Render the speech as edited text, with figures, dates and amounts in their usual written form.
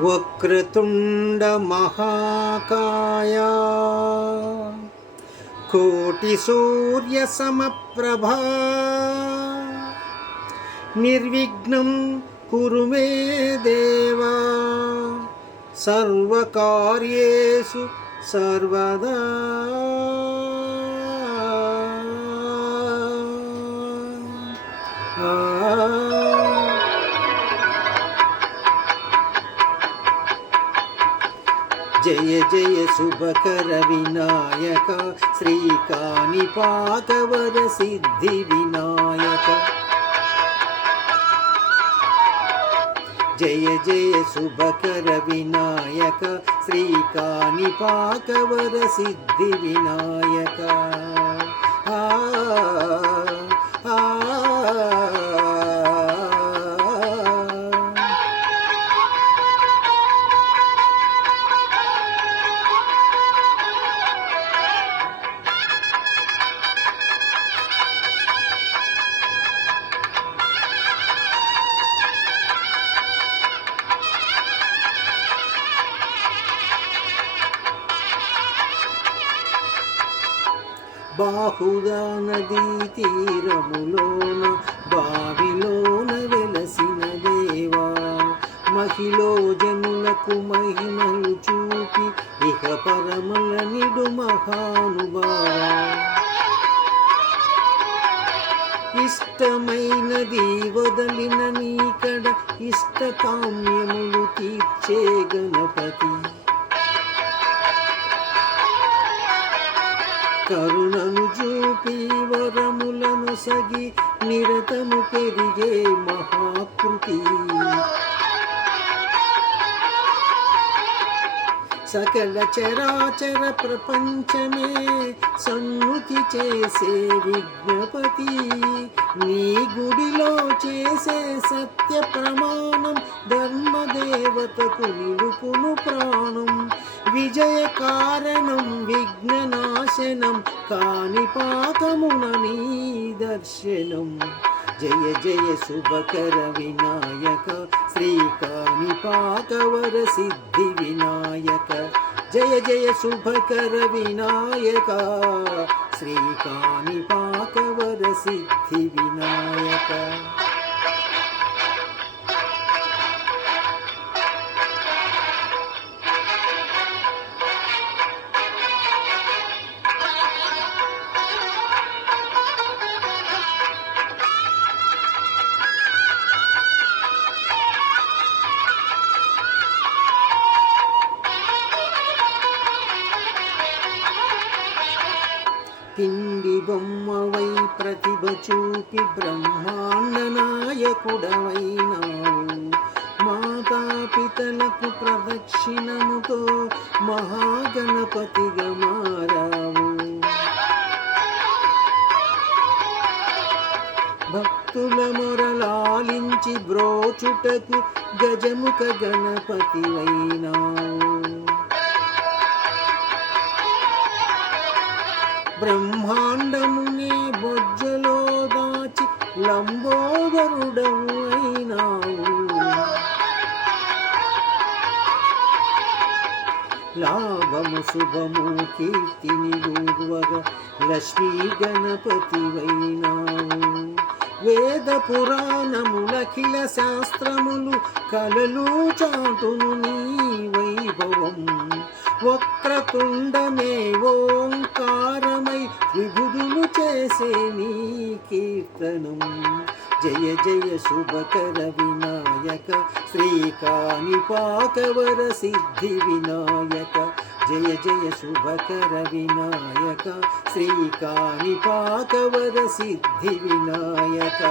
వక్రతుండ మహాకాయ కోటి సూర్య సమప్రభా నిర్విఘ్నం కురు మే దేవా సర్వకార్యేషు సర్వదా. జయ జయ శుభకర వినాయక శ్రీకాణిపాకవర సిద్ధి వినాయక. జయ జయ శుభకర వినాయక శ్రీకాణిపాకవర సిద్ధి వినాయక. బాహుదా నదీ తీరములోన బావిలోన వెలసిన దేవా మహిళో జనులకు మహిమలు చూపి ఇహ పరముల నిడు మహానుభావా. ఇష్టమైనది వదలిన నీకడ ఇష్టకామ్యములు తీర్చే గణపతి. కరుణను చూపి వరములను సగి నిరతము పెరిగే మహాకృతి. సకల చరాచర ప్రపంచమే సన్నుతి చేసే విజ్ఞపతి. నీ గుడిలో చేసే సత్య ప్రమాణం ధర్మదేవతకు నిలుపును ప్రాణం. విజయ కారణం విఘ్ననాశనం కాణిపాకమున నీ దర్శనం. జయ జయ శుభకర వినాయక శ్రీకాణిపాకవర సిద్ధి వినాయక. జయ జయ శుభకర వినాయక శ్రీకాణిపాకవర సిద్ధి వినాయక. పిండి బొమ్మవై ప్రతిభ చూపి బ్రహ్మాండ నాయకుడవైనావు. మాతాపితలకు ప్రదక్షిణముతో మహాగణపతిగా మారావు. భక్తుల మొరలాలించి బ్రోచుటకు గజముఖ గణపతివైనావు. బ్రహ్మాండముని బొజ్జలో దాచి లంబోదరుడవు అయినావు. లాభము శుభము కీర్తిని గూర్వగా లక్ష్మీ గణపతివైనావు. వేద పురాణములఖిల శాస్త్రములు కలలు చాటును నీ వైభవం. వక్రతుండమే ఓంకారమై విభుదులు చేసే నీ కీర్తనం. జయ జయ శుభకర వినాయక శ్రీకాణిపాకవర సిద్ధి వినాయక. జయ జయ శుభకర వినాయక శ్రీకాణిపాకవర సిద్ధి వినాయక.